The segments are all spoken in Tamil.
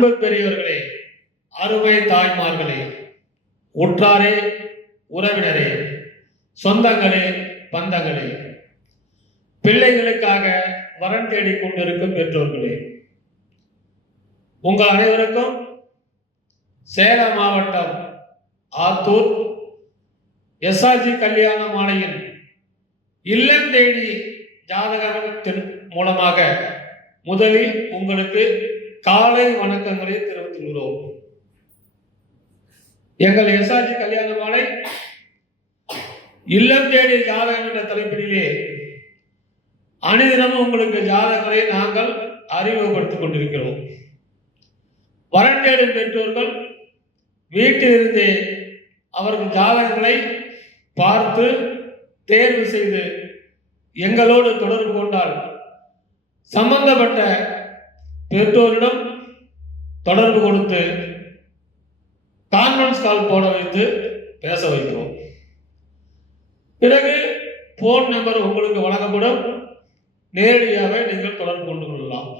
அன்பு பெரியவர்களே, அருமை தாய்மார்களே, உற்றாரே, உறவினரே, சொந்தங்களே, பந்தங்களே, பிள்ளைகளுக்காக வரன் தேடிக் கொண்டிருக்கும் பெற்றோர்களே, உங்கள் அனைவருக்கும் சேலம் மாவட்டம் ஆத்தூர் எஸ்ஆர்ஜி கல்யாண மாலையின் இல்லம் தேடி ஜாதகத்தின் மூலமாக முதலில் உங்களுக்கு காலை வணக்கங்களை தெரிவித்துள்ளோம். எங்கள் எஸ்ஆர்ஜி கல்யாண மாலை இல்லம் தேடி ஜாதகம் என்ற தலைப்பிலே அனைதினமும் உங்களுக்கு ஜாதகங்களை நாங்கள் அறிமுகப்படுத்திக் கொண்டிருக்கிறோம். வரன் தேடும் பெற்றோர்கள் வீட்டிலிருந்தே அவர்கள் ஜாதகங்களை பார்த்து தேர்வு செய்து எங்களோடு தொடர்பு கொண்டால் சம்பந்தப்பட்ட பெற்றோரிடம் தொடர்பு கொடுத்து கான்ஃபரன்ஸ் கால் போட வைத்து பேச வைக்கிறோம். பிறகு போன் நம்பர் உங்களுக்கு வழங்கப்படும், நேரடியாக நீங்கள் தொடர்பு கொண்டு கொள்ளலாம்.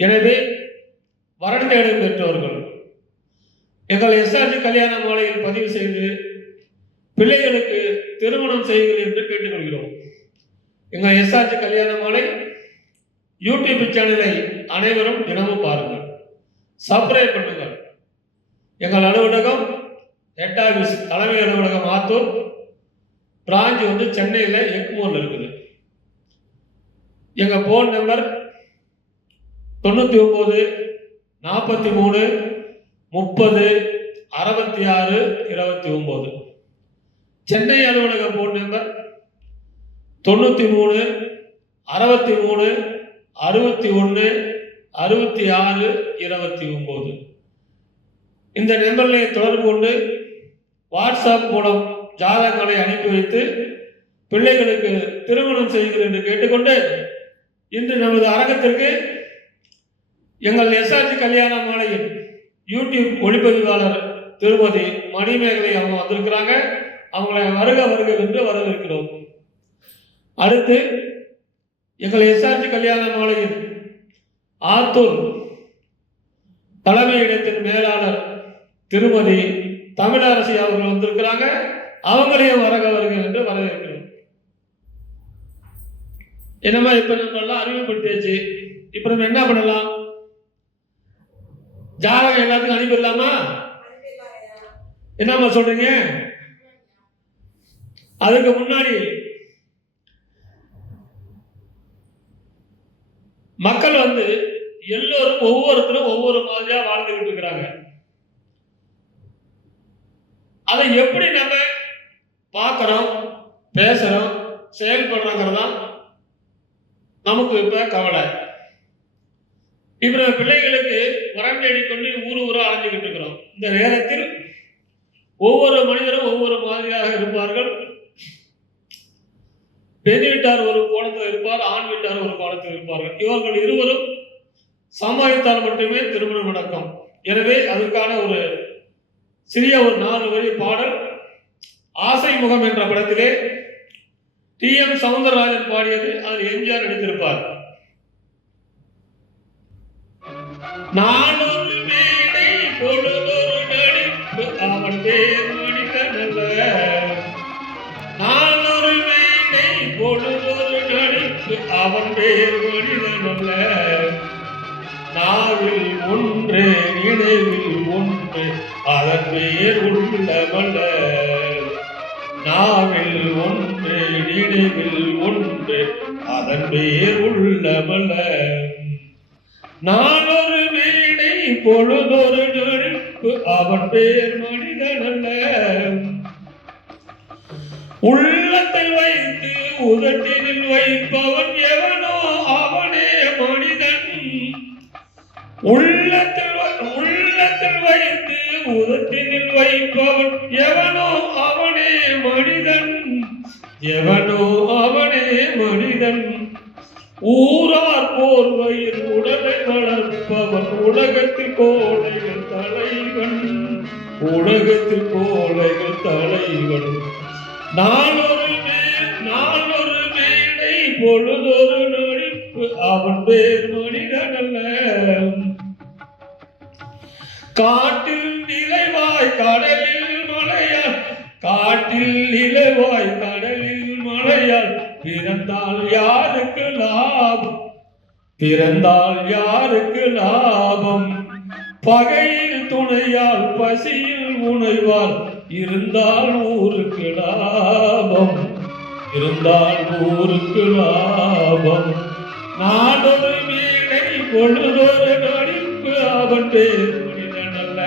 எனவே வரன் தேடும் பெற்றோர்கள் எங்கள் எஸ்ஆர்ஜி கல்யாண மாலையில் பதிவு செய்து பிள்ளைகளுக்கு திருமணம் செய்யுங்கள் என்று கேட்டுக்கொள்கிறோம். எங்கள் எஸ்ஆர்ஜி கல்யாண மாலை யூடியூப் சேனலை அனைவரும் தினமும் பாருங்கள், சப்ஸ்கிரைப் பண்ணுங்கள். எங்கள் அலுவலகம் ஹெட் ஆஃபீஸ் தலைமை அலுவலகம் ஆத்தூர், பிரான்ச் சென்னையில் எக்மூரில் இருக்குது. எங்கள் ஃபோன் நம்பர் 99 43 30 66 29. சென்னை அலுவலக ஃபோன் நம்பர் 93 63 61 66 29. இந்த நம்பரில் தொடர்பு கொண்டு வாட்ஸ்அப் மூலம் ஜாதகங்களை அனுப்பி வைத்து பிள்ளைகளுக்கு திருமணம் செய்யுங்கள் என்று கேட்டுக்கொண்டு இன்று நமது அரங்கத்திற்கு எங்கள் எஸ்ஆர்ஜி கல்யாண மாலையின் யூடியூப் ஒளிப்பதிவாளர் திருமதி மணிமேகலை அவங்க வந்திருக்கிறாங்க. அவங்களை வருக வருக என்று வரவேற்கிறோம். அடுத்து எங்கள் எஸ்ஆர்ஜி கல்யாண மாலையின் ஆத்தூர் தலைமை இடத்தின் மேலாளர் திருமதி தமிழரசி அவர்கள் வந்திருக்கிறாங்க. அவங்களையும் வருக வருக என்று வரவேற்கிறோம். என்னமா இப்ப நம்ம எல்லாம் அறிமுகப்படுத்தியாச்சு. இப்ப நம்ம என்ன பண்ணலாம்? ஜாதகம் எல்லாத்துக்கும் அனுப்பிடலாமா? என்னம்மா சொல்றீங்க? அதுக்கு முன்னாடி மக்கள் எல்லோரும் ஒவ்வொருத்தரும் ஒவ்வொரு மாதிரியா வாழ்ந்துகிட்டு இருக்கிறாங்க. அதை எப்படி நம்ம பார்க்கிறோம், பேசுறோம், செயல்படுறோங்கிறதான் நமக்கு இப்ப கவலை. இப்ப பிள்ளைகளுக்கு வரன் தேடிக்கொண்டு ஊரா அலைஞ்சுக்கிட்டு இருக்கிறோம். இந்த நேரத்தில் ஒவ்வொரு மனிதரும் ஒவ்வொரு மாதிரியாக இருப்பார்கள். பெண் வீட்டார் ஒரு கோணத்தில் இருப்பார், ஆண் வீட்டார் ஒரு கோணத்தில் இருப்பார்கள். இவர்கள் இருவரும் சமாளித்தால் மட்டுமே திருமணம் நடக்கும். எனவே அதற்கான ஒரு சிறிய ஒரு 4 வரி பாடல். ஆசை முகம் என்ற படத்திலே TM சௌந்தரராஜன் பாடியது, அதில் எம்ஜிஆர் எடுத்திருப்பார். நானொரு மேடை பொழுதொரு நடிப்பு அவன் பேர் மனிதனல்ல. நானொரு மேடை பொழுதொரு நடிப்பு அவன் பேர் மனிதனல்ல. நாவில் ஒன்று நினைவில் ஒன்று அதன் பேர் உள்ளவல்ல. நாவில் ஒன்று நினைவில் ஒன்று அதன் பேர் உள்ளவல்ல. நானொரு மேடை பொழுதொரு நடிப்பு அவன் பேர் மனிதனல்ல. உள்ளத்தில் வைத்து உதட்டினில் வைப்பவன் எவனோ அவனே மனிதன். உள்ளத்தில் வைத்து உதட்டினில் வைப்பவன் எவனோ அவனே மனிதன். எவனோ அவனே மனிதன். ஊரார் போர்வையில் உடலை வளர்ப்பவன் உலகத்தில் கோடைகள் தலைவன். உலகத்தில் கோடைகள் தலைவன். நாளொரு மேடை பொழுதொரு நடிப்பு அவன் பேர் மனிதனல்ல. காட்டில் நிலைவாய் கடலில் மலையால், காட்டில் நிலைவாய் கடலில் மலையால், பிறந்தால் யாருக்கு லாபம், பிறந்தால் யாருக்கு லாபம், பகையில் துணையால் பசியில் உணைவால், இருந்தால் ஊருக்கு லாபம், இருந்தால் ஊருக்கு லாபம். நாடொரு மீனை பொழுதொரு நடிப்பு அவன் பேர் மனிதனல்ல.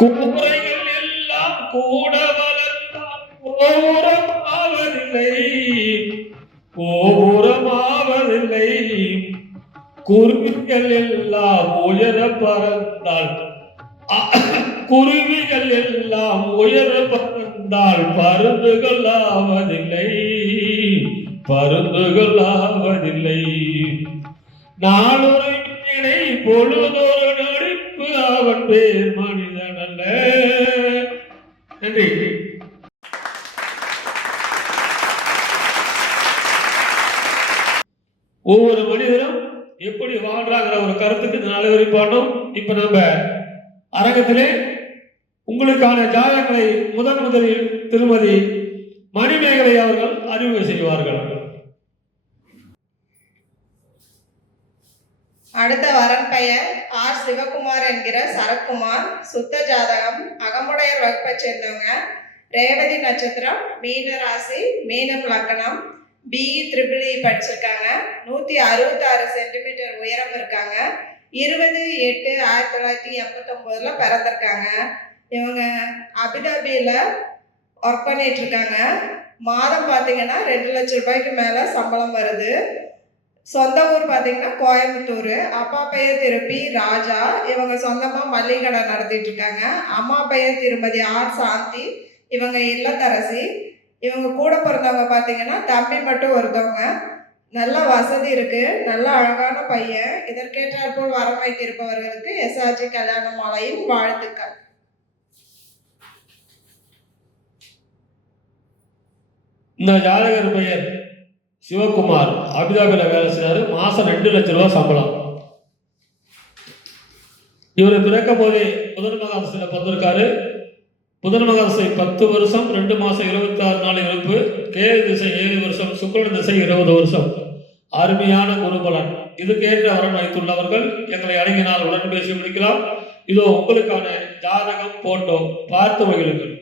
கூரைகள் எல்லாம் கூட வளர்ந்தால் கோபுரம் ஆவதில்லை, கோபுரம் ஆவதில்லை. குருவிகள் எல்லாம் உயர பறந்தால், குருவிகள் எல்லாம் உயர பறந்தால் பருந்துகள் ஆவதில்லை, பருந்துகள் ஆவதில்லை. நாளொரு மீனை பொழுதொரு நடிப்பு அவன் பேர் மனிதன் அல்ல. நன்றி. ஒவ்வொரு மனிதரும் எப்படி வாழ்றாங்கிற ஒரு கருத்துக்கு நல்ல பாடம். இப்ப நம்ம அரங்கத்திலே உங்களுக்கான ஜாதகங்களை முதலில் திருமதி மணிமேகலை அவர்கள் அறிமுகம் செய்வார்கள். அடுத்த வரன் பெயர் ஆர் சிவகுமார் என்கிற சரத்குமார். சுத்த ஜாதகம், அகமுடையர் வகுப்பை சேர்ந்தவங்க. ரேவதி நட்சத்திரம், மீன ராசி, மீனம் லக்கணம். BE BBE படிச்சிருக்காங்க. 166 சென்டிமீட்டர் உயரம் இருக்காங்க. 20/8/1989 பிறந்திருக்காங்க. இவங்க அபுதாபியில் ஒர்க் பண்ணிட்டு இருக்காங்க. மாதம் பார்த்தீங்கன்னா 2 லட்சம் ரூபாய்க்கு மேலே சம்பளம் வருது. சொந்த ஊர் பார்த்தீங்கன்னா கோயம்புத்தூர். அப்பா பெயர் திரு பி. ராஜா. இவங்க சொந்தமாக மல்லிகை கடை நடத்திட்டு இருக்காங்க. அம்மா பெயர் திருமதி ஆர். சாந்தி. இவங்க இல்லத்தரசி. இவங்க கூட பிறந்தவங்க பார்த்தீங்கன்னா தம்பி மட்டும் ஒருத்தவங்க. நல்ல வசதி இருக்கு, நல்ல அழகான பையன். இதற்கேற்றாற்போல் வரம் வைத்திருப்பவர்களுக்கு SRG கல்யாண மாலையின் வாழ்த்துக்கள். இந்த ஜாதகர் பெயர் சிவகுமார். அபுதாபியில் வேலை செய்றாரு. மாசம் 2 லட்சம் ரூபாய் சம்பளம். இவர் பிறக்கும் போதே புதன் மகாதசையில பிறந்திருக்காரு. புதன் மகாதசை 10 வருஷம் 2 மாசம் 26 நாள் இருப்பு. கேது திசை 7 வருஷம், சுக்கிரன் திசை 20 வருஷம். அருமையான குருபலன். இதுக்கேற்ற வரன் வைத்துள்ளவர்கள் எங்களை அணுகினால் உடன் பேசி முடிக்கலாம். இதோ உங்களுக்கான ஜாதகம் போட்டோ பார்த்து மகிழுங்கள்.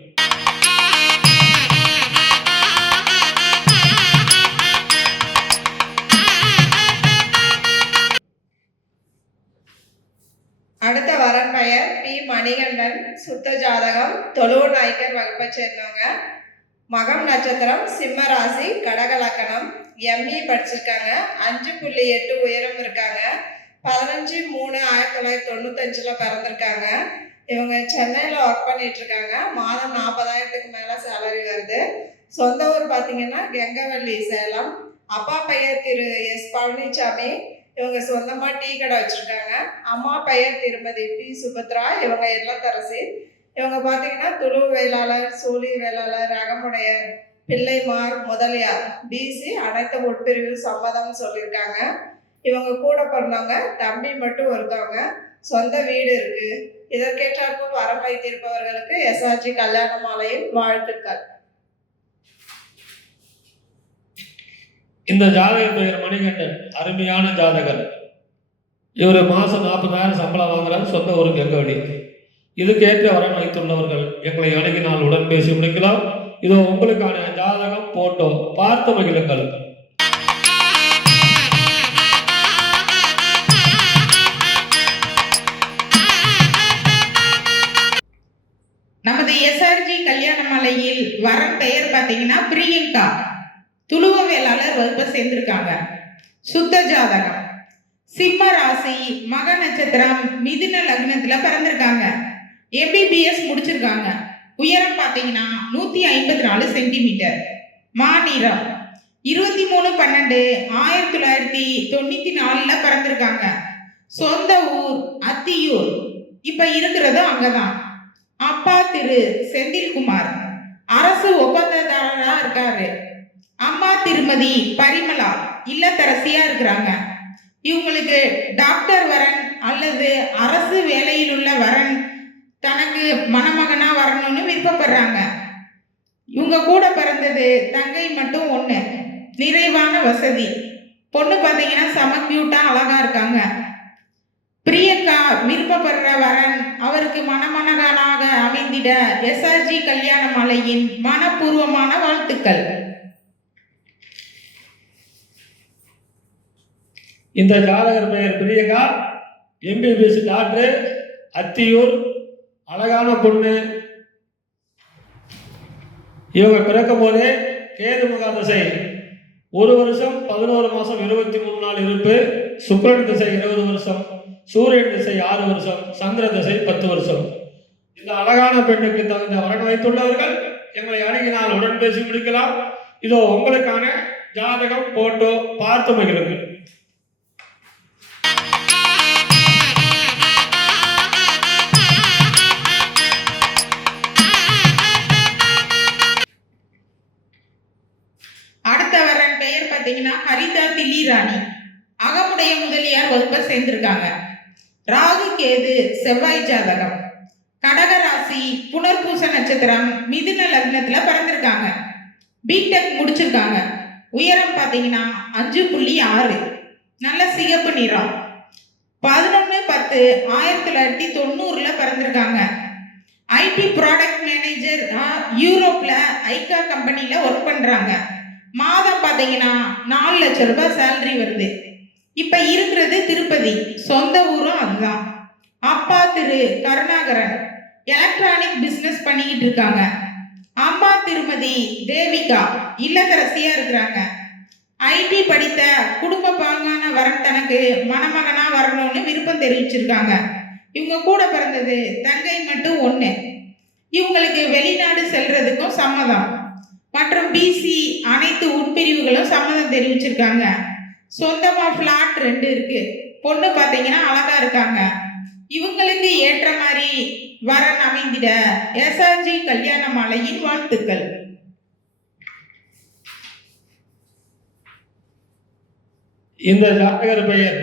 அடுத்த வரன் பெயர் பி. மணிகண்டன். சுத்த ஜாதகம், தொழுவூர் நாயக்கர் வகுப்பை சேர்ந்தவங்க. மகம் நட்சத்திரம், சிம்ம ராசி, கடக லக்கணம். ME படிச்சிருக்காங்க. 5.8 உயரம் இருக்காங்க. 15/3/1995 பிறந்திருக்காங்க. இவங்க சென்னையில் ஒர்க் பண்ணிட்டு இருக்காங்க. மாதம் 40,000க்கு மேலே சேலரி வருது. சொந்த ஊர் பார்த்தீங்கன்னா கெங்கவல்லி, சேலம். அப்பா பெயர் திரு எஸ். பழனிசாமி. இவங்க சொந்தமாக டீ கடை வச்சுருக்காங்க. அம்மா பெயர் திருமதி பி. சுபத்ரா. இவங்க இல்லத்தரசி. இவங்க பார்த்தீங்கன்னா துளு வேளாளர், சூழி வேளாளர், அகமுடையர், பிள்ளைமார், முதலியார், BC அனைத்து உட்பிரிவு சம்மதம் சொல்லியிருக்காங்க. இவங்க கூட பிறந்தவங்க தம்பி மட்டும் ஒருத்தவங்க. சொந்த வீடு இருக்கு. இதற்கேற்றாற்போல் வரம் வைத்திருப்பவர்களுக்கு SRG கல்யாண மாலையின் வாழ்த்துக்கள். இந்த ஜாதகர் பெயர் மணிகண்டன். அருமையான ஜாதகர். இவர் மாசம் 40,000 சம்பளம் வாங்குறாரு. சொந்த ஊருக்கு எங்கவடி. இதுக்கேற்ற வரன் வைத்துள்ளவர்கள் எங்களை அணுகினால் உடன் பேசி முடிக்கலாம். இதோ உங்களுக்கான ஜாதகம் போட்டோ பார்த்து மகிழுங்கள். நமது SRG கல்யாண மாலையில் வரன் பெயர் பார்த்தீங்கன்னா பிரியங்கா. துளுவ வேளாளர் வகுப்பை சேர்ந்திருக்காங்க. சுத்த ஜாதகம், சிம்ம ராசி, மக நட்சத்திரம், மிதுன லக்னத்துல பிறந்திருக்காங்க. MBBS முடிச்சிருக்காங்க. உயரம் பார்த்தீங்கன்னா 154 சென்டிமீட்டர். மாநிறம் 23/12/1994 பிறந்திருக்காங்க. சொந்த ஊர் அத்தியூர். இப்ப இருக்கிறதும் அங்கதான். அப்பா திரு செந்தில்குமார் அரசு ஒப்பந்ததாரரா இருக்காரு. அம்மா திருமதி பரிமளா இல்லத்தரசியா இருக்கிறாங்க. இவங்களுக்கு டாக்டர் வரன் அல்லது அரசு வேலையில் உள்ள வரன் தனக்கு மணமகனா வரணும்னு விருப்பப்படுறாங்க. இவங்க கூட பிறந்தது தங்கை மட்டும் ஒண்ணு. நிறைவான வசதி. பொண்ணு பார்த்தீங்கன்னா செம கியூட்டா அழகா இருக்காங்க. பிரியங்கா விருப்பப்படுற வரன் அவருக்கு மணமகனாக அமைந்திட எஸ்ஆர்ஜி கல்யாண மாலையின் மனப்பூர்வமான வாழ்த்துக்கள். இந்த ஜாதகர் பெயர் பிரியங்கா, எம்பிபிஎஸ் டாக்டர், அத்தியூர், அழகான பொண்ணு. இவங்க பிறக்கும் போதே கேது மகாதசை 1 வருஷம் 11 மாதம் 23 நாள் இருப்பு, சுக்கிரன் திசை 20 வருஷம், சூரியன் திசை 6 வருஷம், சந்திர திசை 10 வருஷம். இந்த அழகான பெண்ணுக்கு தகுந்த வரன் வைத்துள்ளவர்கள் எங்களை அணுகினால் உடன் பேசி முடிக்கலாம். இதோ உங்களுக்கான ஜாதகம் போட்டோ பார்த்து மகிழுங்கள். அடுத்த வரன் பெயர் பார்த்தீங்கன்னா ஹரிதா தில்லி ராணி. அகமுடைய முதலியார் வகுப்பை சேர்ந்திருக்காங்க. ராகு கேது செவ்வாய் ஜாதகம். கடக ராசி, புனர்பூச நட்சத்திரம், மிதுன லக்னத்துல பிறந்திருக்காங்க. பிடெக் முடிச்சிருக்காங்க. உயரம் பார்த்தீங்கன்னா 5.6, நல்ல சிகப்பு நிறம். 11/10/1990 பிறந்திருக்காங்க. ஐடி ப்ராடக்ட் மேனேஜர் யூரோப்ல ஐகா கம்பெனில ஒர்க் பண்றாங்க. மாதம் பார்த்தீங்கன்னா 4 லட்சம் ரூபாய் சேலரி வருது. இப்ப இருக்கிறது திருப்பதி, சொந்த ஊரும் அதுதான். அப்பா திரு கருணாகரன் எலக்ட்ரானிக் பிசினஸ் பண்ணிக்கிட்டு இருக்காங்க. அம்மா திருமதி தேவிகா இல்லத்தரசியா இருக்கிறாங்க. ஐடி படித்த குடும்ப பாங்கான வரன் தனக்கு மணமகனா வரணும்னு விருப்பம் தெரிவிச்சிருக்காங்க. இவங்க கூட பிறந்தது தங்கை மட்டும் ஒண்ணு. இவங்களுக்கு வெளிநாடு செல்றதுக்கும் சம்மதம். மற்றும் பிசி அனைத்து உட்பிரிவுகளும் சம்மதம் தெரிவிச்சிருக்காங்க. சொந்தமா பிளாட் 2 இருக்கு. பொண்ணு பார்த்தீங்கன்னா அழகா இருக்காங்க. இவங்களுக்கு ஏற்ற மாதிரி வரன் அமைந்திட எஸ்ஆர்ஜி கல்யாண மாலையின் வாழ்த்துக்கள். இந்த ஜாதகர் பெயர்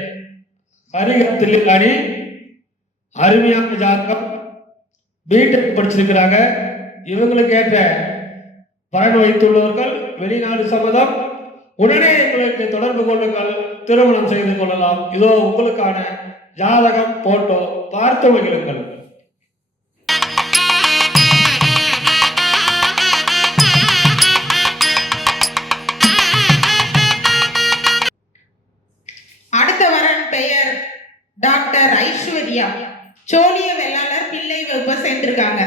ஹரிகத்தில்லி ராணி. அருமையான ஜாதகம். பிடெக் படிச்சிருக்கிறாங்க. இவங்களுக்கு ஏற்ற வரன் வைத்துள்ளவர்கள் வெளிநாடு சம்மதம். உடனே எங்களுக்கு தொடர்பு கொள்ளுங்கள், திருமணம் செய்து கொள்ளலாம். இதோ உங்களுக்கான ஜாதகம் போட்டோ பார்த்து மகிழுங்கள். அடுத்த வரன் பெயர் டாக்டர் ஐஸ்வர்யா. சோழிய வெள்ளாளர் பிள்ளை வகுப்பை சேர்ந்திருக்காங்க.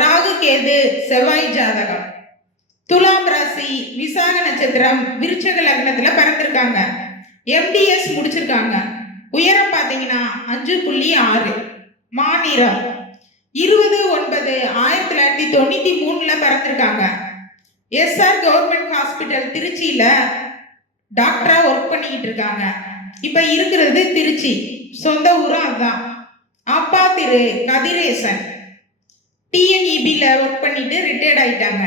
ராகு கேது செவ்வாய் ஜாதகம். துலாம் ராசி, விசாக நட்சத்திரம், விருச்சக லக்னத்துல பிறந்திருக்காங்க. எம்டிஎஸ் முடிச்சிருக்காங்க. உயரம் பார்த்தீங்கன்னா 5.6, மாநிறம். 20/9/1993 பிறந்திருக்காங்க. எஸ்ஆர் கவர்மெண்ட் ஹாஸ்பிட்டல் திருச்சியில டாக்டரா ஒர்க் பண்ணிக்கிட்டு இருக்காங்க. இப்ப இருக்கிறது திருச்சி, சொந்த ஊரும் அதுதான். அப்பா திரு கதிரேசன் டிஎன்இபில ஒர்க் பண்ணிட்டு ரிட்டையர்ட் ஆயிட்டாங்க.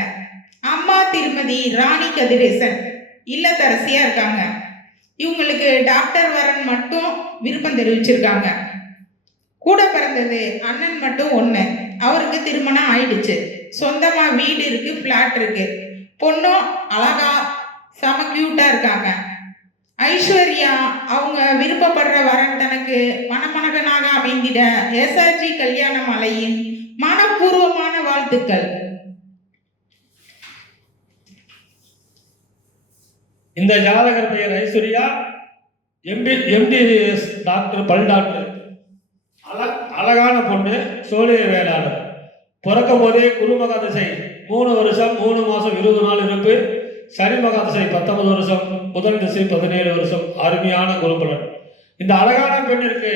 அம்மா திருமதி ராணி கதிரேசன் இல்லத்தரசியா இருக்காங்க. இவங்களுக்கு டாக்டர் வரன் மட்டும் விருப்பம் தெரிவிச்சிருக்காங்க. கூட பிறந்தது அண்ணன் மட்டும் ஒண்ணு. அவருக்கு திருமணம் ஆயிடுச்சு. சொந்தமா வீடு இருக்கு, பிளாட் இருக்கு. பொண்ணும் அழகா செம கியூட்டா இருக்காங்க. ஐஸ்வர்யா அவங்க விருப்பப்படுற வரன் தனக்கு மணமகனாக அமைந்திட எஸ்ஆர்ஜி கல்யாண மாலையின் மனப்பூர்வமான வாழ்த்துக்கள். இந்த ஜாதகர் பெயர் ஐஸ்வர்யா, எம்டிஎஸ் டாக்டர், பல் டாக்டர். அழகான பொண்ணு, சோழிய வேளாளர். பிறக்கும் போதே குரு மகாதசை 3 வருஷம் 3 மாதம் 20 நாள் இருப்பு, சனி மகாதசை 19 வருஷம், புதன் திசை 17 வருஷம். அருமையான குருபலன். இந்த அழகான பெண்ணிற்கு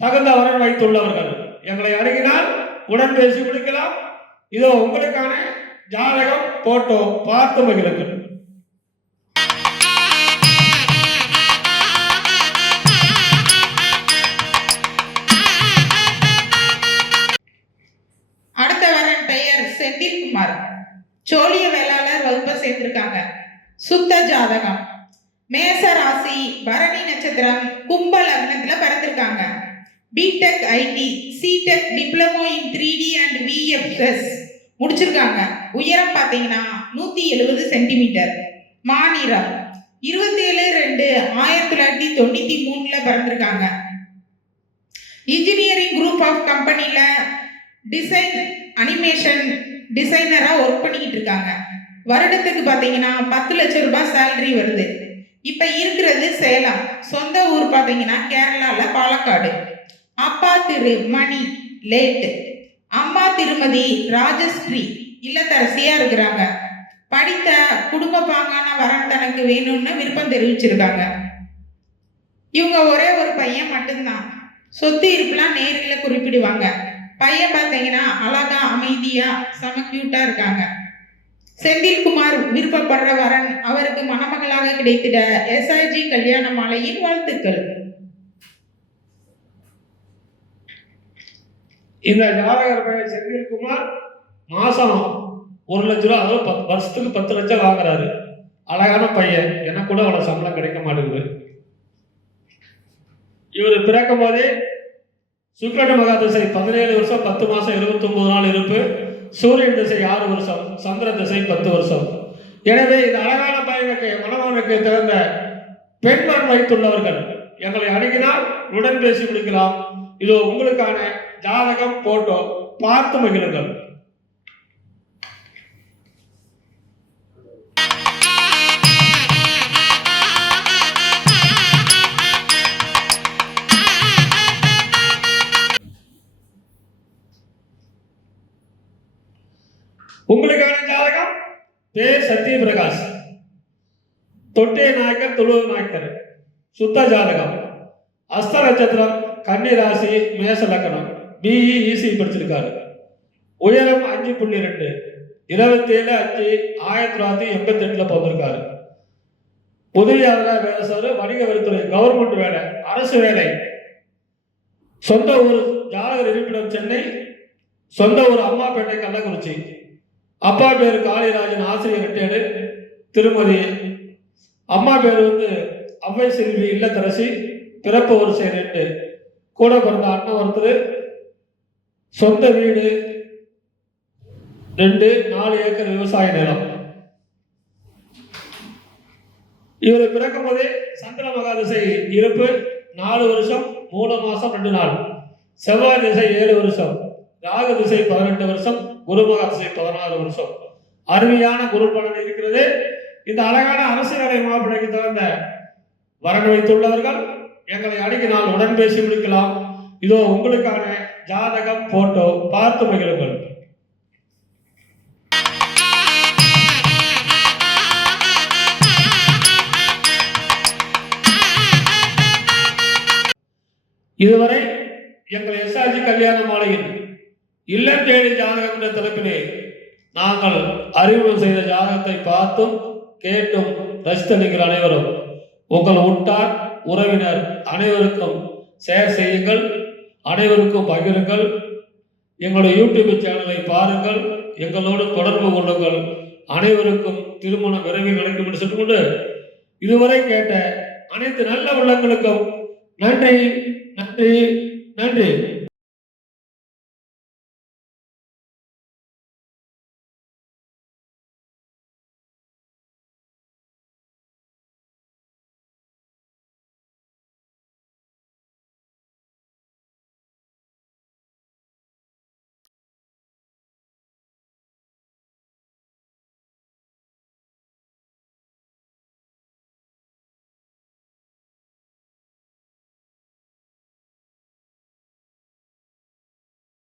தகுந்த வரன் வைத்துள்ளவர்கள் எங்களை அணுகினால் உடன் பேசி முடிக்கலாம். இதோ உங்களுக்கான ஜாதகம் போட்டோ பார்த்து மகிழுங்கள். அடுத்த வரன் பெயர் செந்தில்குமார். சோழிய வேளாளர் வகுப்பை சேர்ந்திருக்காங்க. சுத்த ஜாதகம். மேச ராசி, பரணி நட்சத்திரம், கும்ப லக்னத்துல பிறந்திருக்காங்க. பிடெக் ஐடி, சிடெக் diploma in 3D and VFS முடிச்சிருக்காங்க. உயரம் பார்த்தீங்கன்னா 170 சென்டிமீட்டர். மாநிலம் 27/2/1993 பிறந்திருக்காங்க. இன்ஜினியரிங் குரூப் ஆஃப் கம்பெனில டிசைன் அனிமேஷன் டிசைனரா ஒர்க் பண்ணிக்கிட்டு இருக்காங்க. வருடத்துக்கு பார்த்தீங்கன்னா 10 லட்சம் ரூபாய் சேலரி வருது. இப்ப இருக்கிறது சேலம். சொந்த ஊர் பார்த்தீங்கன்னா கேரளால பாலக்காடு. அப்பா திரு மணி லேட், அம்மா திருமதி ராஜஸ்ரீ இல்லத்தரசியா இருக்கிறாங்க. படித்த குடும்ப பாங்கான வரன் தனக்கு வேணும்னு விருப்பம் தெரிவிச்சிருக்காங்க. இவங்க ஒரே ஒரு பையன் மட்டும்தான். சொத்து இருப்புலாம் நேரில் குறிப்பிடுவாங்க. பையன் பார்த்தீங்கன்னா அழகா அமைதியா செம கியூட்டா இருக்காங்க. செந்தில்குமார் விருப்பப்படுற வரன் அவருக்கு மணமகளாக கிடைத்திட SIG கல்யாண மாலையின் வாழ்த்துக்கள். இந்த ஜாதகர் பையன் செந்தில்குமார் மாசம் 1 லட்ச ரூபா, அதாவது வருஷத்துக்கு 10 லட்சம் வாங்குறாரு. அழகான பையன். எனக்கு கூட அவ்வளவு சம்பளம் கிடைக்க மாட்டேங்குது. இவர் பிறக்கும் போதே சுக்கிரன் மகா திசை 17 வருஷம் 10 மாசம் 29 நாள் இருப்பு. சூரியன் திசை 6 வருஷம், சந்திர திசை 10 வருஷம். எனவே இந்த அழகான பையனுக்கு மணமகனுக்கு திறந்த பெண்மண் வைத்துள்ளவர்கள் எங்களை அணுகினால் உடன் பேசி முடிக்கலாம். இதோ உங்களுக்கான ஜாதகம் போட்டோ பார்த்து மகிழுங்கள். உங்களுக்கான ஜாதகம் பேர் சத்யபிரகாஷ், தொட்டிய நாயக்கர், தொழுவ நாயக்கர். சுத்த ஜாதகம். அஸ்த நட்சத்திரம், கன்னி ராசி, மேச லக்னம். BE EC படிச்சிருக்காரு. உயரம் 5.2, 27/5/1988 பிறந்திருக்காரு. உதவியாளர் வேலை செய்வாரு. வணிக வரித்துறை, கவர்மெண்ட் வேலை, அரசு வேலை. சொந்த ஊர் ஜாதகர் இருப்பிடம் சென்னை. சொந்த ஊர் அம்மாப்பேட்டை கள்ளக்குறிச்சி. அப்பா பேரு காளிராஜன், ஆசிரியர் ரிட்டையர்டு, திருமதி. அம்மா பேர் அவ்வை செல்வி இல்லத்தரசி. பிறப்பு வரிசை 2. கூட பிறந்த அண்ணன் ஒருத்தர். சொந்த வீடு 4 ஏக்கர் விவசாய நிலம். இவர் பிறக்கும் போதே சந்திர மகா திசை இருப்பு 4 வருஷம் 3 மாசம் 2 நாள். செவ்வாய் திசை 7 வருஷம். ராகு திசை 18 வருஷம். குரு மகா திசை 16 வருஷம். அருமையான குரு பலன் இருக்கிறது. இந்த அழகான அரசியலை மாப்பிளைக்கு தகுந்த வரன் வைத்துள்ளவர்கள் எங்களை அணுகினால் உடன் பேசி முடிக்கலாம். இதோ உங்களுக்கான ஜாதகம் போட்டோ பார்த்து மகிழுங்கள். இதுவரை எங்கள் SIG கல்யாண மாலையில் இல்லம் தேடி ஜாதகம் என்ற தலைப்பிலே நாங்கள் அறிமுகம் செய்த ஜாதகத்தை பார்த்தும் கேட்டும் ரசித்தளிக்கிற அனைவரும் உங்கள் உற்றார் உறவினர் அனைவருக்கும் ஷேர் செய்யுங்கள், அனைவருக்கும் பகிருங்கள். எங்களுடைய யூடியூப் சேனலை பாருங்கள், எங்களோடு தொடர்பு கொள்ளுங்கள். அனைவருக்கும் திருமணம் விரைவில் நடக்கும் என்று சொல்லிக்கொண்டு இதுவரை கேட்ட அனைத்து நல்ல உள்ளங்களுக்கும் நன்றி நன்றி நன்றி.